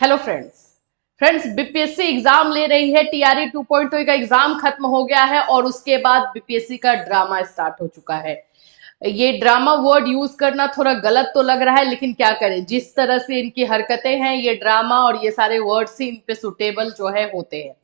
Hello friends BPSC exam ले रही है। टीआरई 2.0 का एग्जाम खत्म हो गया है और उसके बाद बीपीएससी का ड्रामा स्टार्ट हो चुका है। ये ड्रामा वर्ड यूज करना थोड़ा गलत तो लग रहा है, लेकिन क्या करें, जिस तरह से इनकी हरकतें हैं, ये ड्रामा और ये सारे वर्ड्स ही इन पे सुटेबल जो है होते हैं।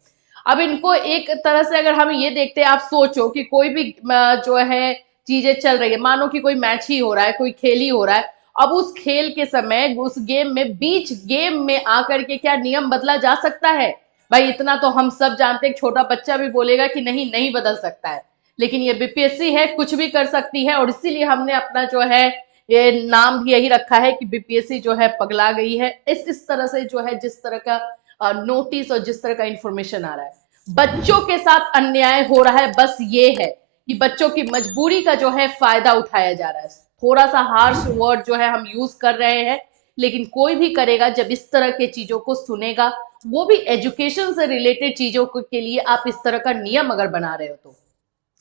अब इनको एक तरह से अगर हम ये देखते हैं, आप सोचो कि कोई भी जो है चीजें चल रही है, मानो कि कोई मैच ही हो रहा है, कोई खेल ही हो रहा है। अब उस खेल के समय, उस गेम में, बीच गेम में आकर के क्या नियम बदला जा सकता है? भाई इतना तो हम सब जानते हैं, छोटा बच्चा भी बोलेगा कि नहीं, नहीं बदल सकता है। लेकिन ये बीपीएससी है, कुछ भी कर सकती है, और इसीलिए हमने अपना जो है ये नाम भी यही रखा है कि बीपीएससी जो है पगला गई है। इस तरह से जो है, जिस तरह का नोटिस और जिस तरह का इंफॉर्मेशन आ रहा है, बच्चों के साथ अन्याय हो रहा है। बस ये है कि बच्चों की मजबूरी का जो है फायदा उठाया जा रहा है। थोड़ा सा हार्श वर्ड जो है हम यूज कर रहे हैं, लेकिन कोई भी करेगा जब इस तरह के चीजों को सुनेगा, वो भी एजुकेशन से रिलेटेड चीजों के लिए आप इस तरह का नियम अगर बना रहे हो तो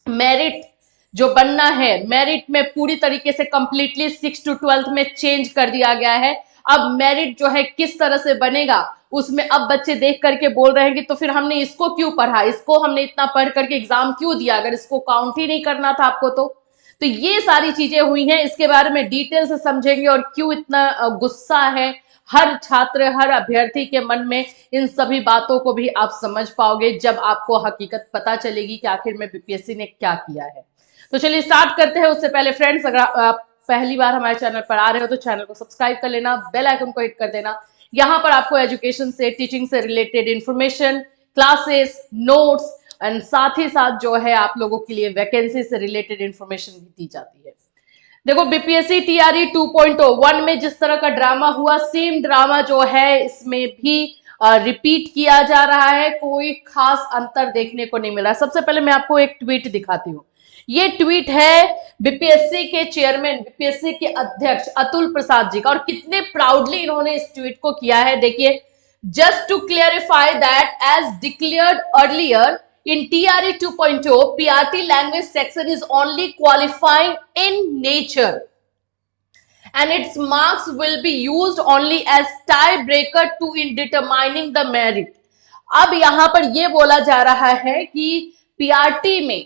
मेरिट जो बनना है, मेरिट में पूरी तरीके से कंप्लीटली 6 to 12 में चेंज कर दिया गया है। अब मेरिट जो है किस तरह से बनेगा, उसमें अब बच्चे देख करके बोल रहे हैं कि तो फिर हमने इसको क्यों पढ़ा, इसको हमने इतना पढ़ करके एग्जाम क्यों दिया, अगर इसको काउंट ही नहीं करना था आपको तो ये सारी चीजें हुई हैं। इसके बारे में डिटेल से समझेंगे और क्यों इतना गुस्सा है हर छात्र, हर अभ्यर्थी के मन में। इन सभी बातों को भी आप समझ पाओगे जब आपको हकीकत पता चलेगी कि आखिर में बीपीएससी ने क्या किया है। तो चलिए स्टार्ट करते हैं। उससे पहले फ्रेंड्स, अगर आप पहली बार हमारे चैनल पर आ रहे हो तो चैनल को सब्सक्राइब कर लेना, बेल आइकन को हिट कर देना। यहाँ पर आपको एजुकेशन से, टीचिंग से related information, classes, notes and साथ ही साथ जो है आप लोगों के लिए वैकेंसी से रिलेटेड इंफॉर्मेशन भी दी जाती है। देखो, बीपीएससी टीआरई 2.1 में जिस तरह का ड्रामा हुआ, सेम ड्रामा जो है इसमें भी रिपीट किया जा रहा है। कोई खास अंतर देखने को नहीं मिला। सबसे पहले मैं आपको एक ट्वीट दिखाती हूँ। ये ट्वीट है बीपीएससी के चेयरमैन, बीपीएससी के अध्यक्ष अतुल प्रसाद जी का, और कितने प्राउडली इन्होंने इस ट्वीट को किया है, देखिए। Just to clarify that as declared earlier in TRE 2.0, PRT language section is only qualifying in nature and its marks will be used only as tiebreaker to in determining the merit. अब यहां पर यह बोला जा रहा है कि PRT में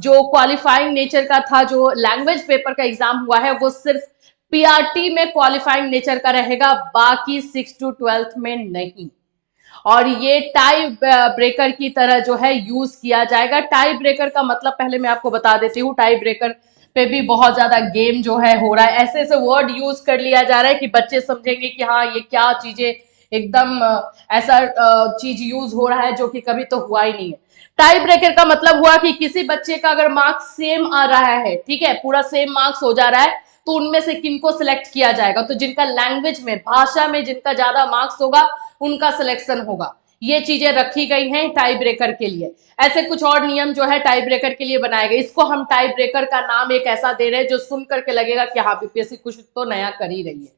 जो क्वालिफाइंग नेचर का था, जो लैंग्वेज पेपर का एग्जाम हुआ है, वो सिर्फ पीआरटी में क्वालिफाइंग नेचर का रहेगा, बाकी 6 to 12 में नहीं। और ये टाई ब्रेकर की तरह जो है यूज किया जाएगा। टाई ब्रेकर का मतलब पहले मैं आपको बता देती हूँ। टाई ब्रेकर पे भी बहुत ज्यादा गेम जो है हो रहा है, ऐसे ऐसे वर्ड यूज कर लिया जा रहा है कि बच्चे समझेंगे कि हाँ, ये क्या चीजें, एकदम ऐसा चीज यूज हो रहा है जो कि कभी तो हुआ ही नहीं है। टाई ब्रेकर का मतलब हुआ कि किसी बच्चे का अगर मार्क्स सेम आ रहा है, ठीक है, पूरा सेम मार्क्स हो जा रहा है, तो उनमें से किनको सिलेक्ट किया जाएगा? तो जिनका लैंग्वेज में, भाषा में जिनका ज्यादा मार्क्स होगा, उनका सिलेक्शन होगा। ये चीजें रखी गई हैं टाई ब्रेकर के लिए। ऐसे कुछ और नियम जो है टाई ब्रेकर के लिए बनाए गए। इसको हम टाई ब्रेकर का नाम एक ऐसा दे रहे हैं जो सुन करके लगेगा कि हाँ, बीपीएससी कुछ तो नया कर ही रही है।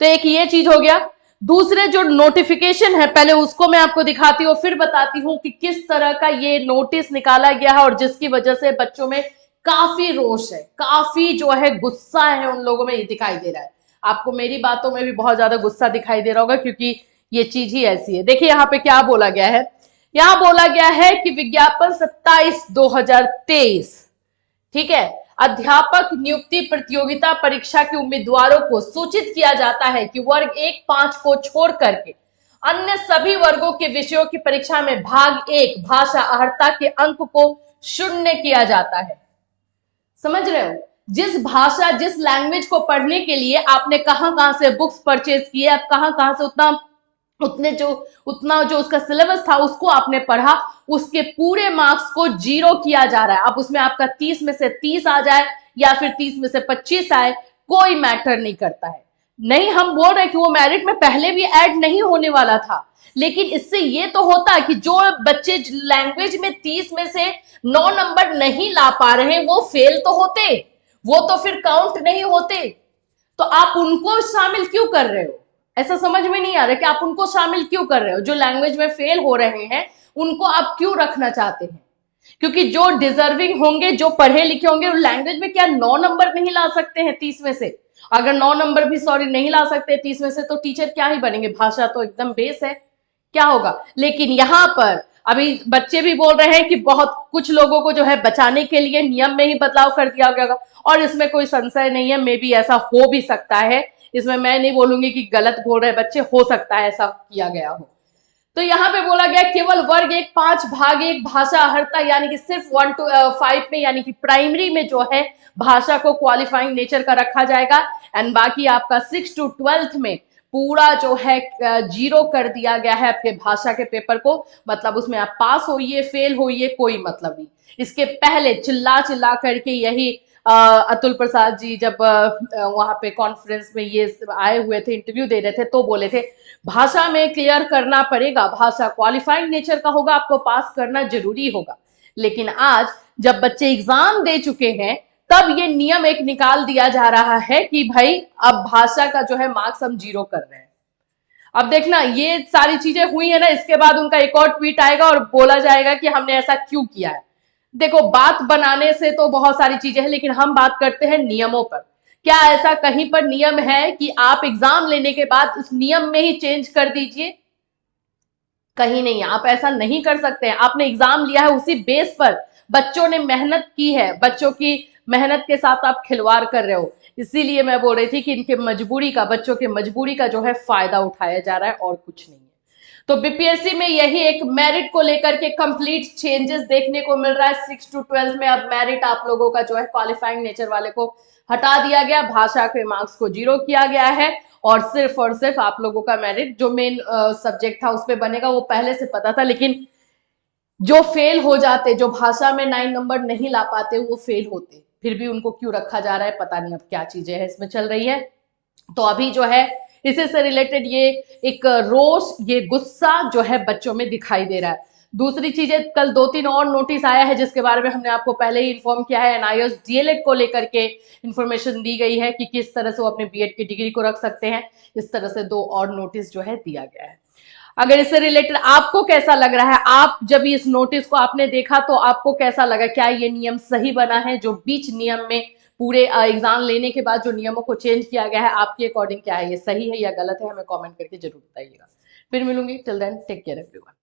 तो एक ये चीज हो गया। दूसरे जो नोटिफिकेशन है, पहले उसको मैं आपको दिखाती हूँ, फिर बताती हूँ कि किस तरह का ये नोटिस निकाला गया है और जिसकी वजह से बच्चों में काफी रोष है, काफी जो है गुस्सा है उन लोगों में, ये दिखाई दे रहा है। आपको मेरी बातों में भी बहुत ज्यादा गुस्सा दिखाई दे रहा होगा, क्योंकि ये चीज ही ऐसी है। देखिए यहाँ पे क्या बोला गया है। यहाँ बोला गया है कि विज्ञापन 27/2023, ठीक है, अध्यापक नियुक्ति प्रतियोगिता परीक्षा के उम्मीदवारों को सूचित किया जाता है कि वर्ग 1-5 को छोड़ करके अन्य सभी वर्गों के विषयों की परीक्षा में भाग 1 भाषा अहर्ता के अंक को 0 किया जाता है। समझ रहे हो? जिस भाषा, जिस लैंग्वेज को पढ़ने के लिए आपने कहां से बुक्स परचेज किए, आप कहां से उतना जो उसका सिलेबस था उसको आपने पढ़ा, उसके पूरे मार्क्स को 0 किया जा रहा है। अब उसमें आपका 30 में से 30 आ जाए या फिर 30 में से 25 आए, कोई मैटर नहीं करता है। नहीं, हम बोल रहे कि वो मेरिट में पहले भी ऐड नहीं होने वाला था, लेकिन इससे ये तो होता कि जो बच्चे लैंग्वेज में 30 में से 9 नंबर नहीं ला पा रहे, वो फेल तो होते, वो तो फिर काउंट नहीं होते। तो आप उनको शामिल क्यों कर रहे हो? ऐसा समझ में नहीं आ रहा कि आप उनको शामिल क्यों कर रहे हो? जो लैंग्वेज में फेल हो रहे हैं उनको आप क्यों रखना चाहते हैं? क्योंकि जो डिजर्विंग होंगे, जो पढ़े लिखे होंगे, लैंग्वेज में क्या 9 नंबर नहीं ला सकते हैं 30 में से? अगर 9 नंबर भी सॉरी नहीं ला सकते 30 में से, तो टीचर क्या ही बनेंगे, भाषा तो एकदम बेस है, क्या होगा। लेकिन यहाँ पर अभी बच्चे भी बोल रहे हैं कि बहुत कुछ लोगों को जो है बचाने के लिए नियम में ही बदलाव कर दिया गया होगा, और इसमें कोई संशय नहीं है, मे बी ऐसा हो भी सकता है। इसमें मैं नहीं बोलूंगी कि गलत बोल रहे बच्चे, हो सकता है ऐसा किया गया हो। तो यहाँ पे बोला गया केवल वर्ग एक 5 भाग 1 भाषा अर्हता, यानी कि सिर्फ 1 to 5 में, यानी कि प्राइमरी में जो है भाषा को क्वालिफाइंग नेचर का रखा जाएगा, एंड बाकी आपका 6 to 12 में पूरा जो है जीरो कर दिया गया है आपके भाषा के पेपर को। मतलब उसमें आप पास होइए फेल होइए कोई मतलब नहीं। इसके पहले चिल्ला चिल्ला करके यही अतुल प्रसाद जी जब वहां पे कॉन्फ्रेंस में ये आए हुए थे, इंटरव्यू दे रहे थे, तो बोले थे भाषा में क्लियर करना पड़ेगा, भाषा क्वालिफाइंग नेचर का होगा, आपको पास करना जरूरी होगा। लेकिन आज जब बच्चे एग्जाम दे चुके हैं, तब ये नियम एक निकाल दिया जा रहा है कि भाई अब भाषा का जो है मार्क्स हम जीरो कर रहे हैं। अब देखना ये सारी चीजें हुई है ना, इसके बाद उनका एक और ट्वीट आएगा और बोला जाएगा कि हमने ऐसा क्यों किया है। देखो बात बनाने से तो बहुत सारी चीजें हैं, लेकिन हम बात करते हैं नियमों पर। क्या ऐसा कहीं पर नियम है कि आप एग्जाम लेने के बाद उस नियम में ही चेंज कर दीजिए? कहीं नहीं, आप ऐसा नहीं कर सकते हैं। आपने एग्जाम लिया है उसी बेस पर, बच्चों ने मेहनत की है, बच्चों की मेहनत के साथ आप खिलवाड़ कर रहे हो। इसीलिए मैं बोल रही थी कि इनके मजबूरी का, बच्चों के मजबूरी का जो है फायदा उठाया जा रहा है और कुछ नहीं है। तो बीपीएससी में यही एक मेरिट को लेकर के कंप्लीट चेंजेस देखने को मिल रहा है। 6 to 12 में अब मेरिट आप लोगों का जो है क्वालिफाइंग नेचर वाले को हटा दिया गया, भाषा के मार्क्स को जीरो किया गया है, और सिर्फ आप लोगों का मेरिट जो मेन सब्जेक्ट था उस पर बनेगा। वो पहले से पता था, लेकिन जो फेल हो जाते, जो भाषा में 9 नंबर नहीं ला पाते, वो फेल होते, फिर भी उनको क्यों रखा जा रहा है पता नहीं। अब क्या चीजें हैं इसमें चल रही है। तो अभी जो है इसी से रिलेटेड ये एक रोष, ये गुस्सा जो है बच्चों में दिखाई दे रहा है। दूसरी चीजें, कल 2-3 और नोटिस आया है जिसके बारे में हमने आपको पहले ही इन्फॉर्म किया है। एनआईओएस डीएलएड को लेकर के इंफॉर्मेशन दी गई है कि किस तरह से वो अपने बीएड की डिग्री को रख सकते हैं। इस तरह से 2 और नोटिस जो है दिया गया है। अगर इससे रिलेटेड आपको कैसा लग रहा है, आप जब इस नोटिस को आपने देखा तो आपको कैसा लगा? क्या ये नियम सही बना है? जो बीच नियम में पूरे एग्जाम लेने के बाद जो नियमों को चेंज किया गया है, आपके अकॉर्डिंग क्या है, ये सही है या गलत है? हमें कमेंट करके जरूर बताइएगा। फिर मिलूंगी, till then take care everyone.